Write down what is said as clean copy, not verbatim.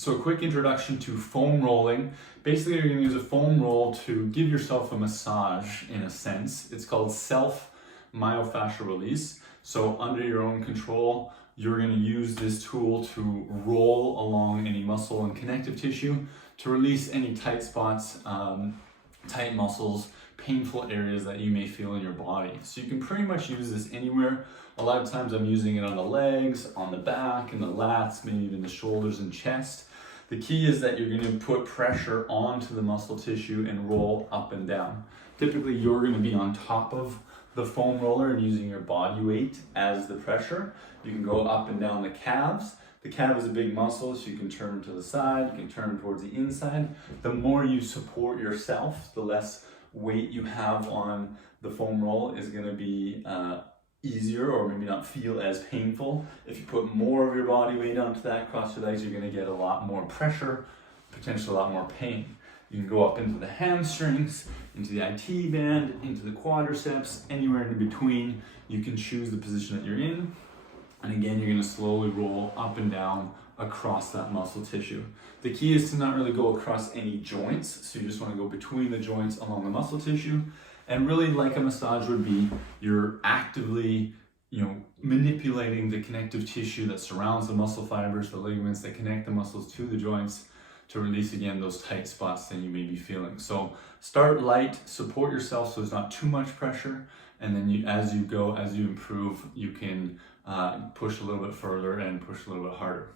So a quick introduction to foam rolling. Basically, you're gonna use a foam roll to give yourself a massage in a sense. It's called self-myofascial release. So under your own control, you're gonna use this tool to roll along any muscle and connective tissue to release any tight spots, tight muscles, painful areas that you may feel in your body. So you can pretty much use this anywhere. A lot of times I'm using it on the legs, on the back, and the lats, maybe even the shoulders and chest. The key is that you're going to put pressure onto the muscle tissue and roll up and down. Typically you're going to be on top of the foam roller and using your body weight as the pressure. You can go up and down the calves. The calf is a big muscle, so you can turn to the side, you can turn towards the inside. The more you support yourself, the less weight you have on the foam roll is going to be easier, or maybe not feel as painful. If you put more of your body weight onto that, across your legs, you're going to get a lot more pressure, potentially a lot more pain. You can go up into the hamstrings, into the IT band, into the quadriceps, anywhere in between. You can choose the position that you're in. And again, you're going to slowly roll up and down across that muscle tissue. The key is to not really go across any joints. So you just want to go between the joints along the muscle tissue. And really, like a massage would be, you're actively, manipulating the connective tissue that surrounds the muscle fibers, the ligaments that connect the muscles to the joints, to release again those tight spots that you may be feeling. So start light, support yourself so there's not too much pressure, and then as you improve, you can push a little bit further and push a little bit harder.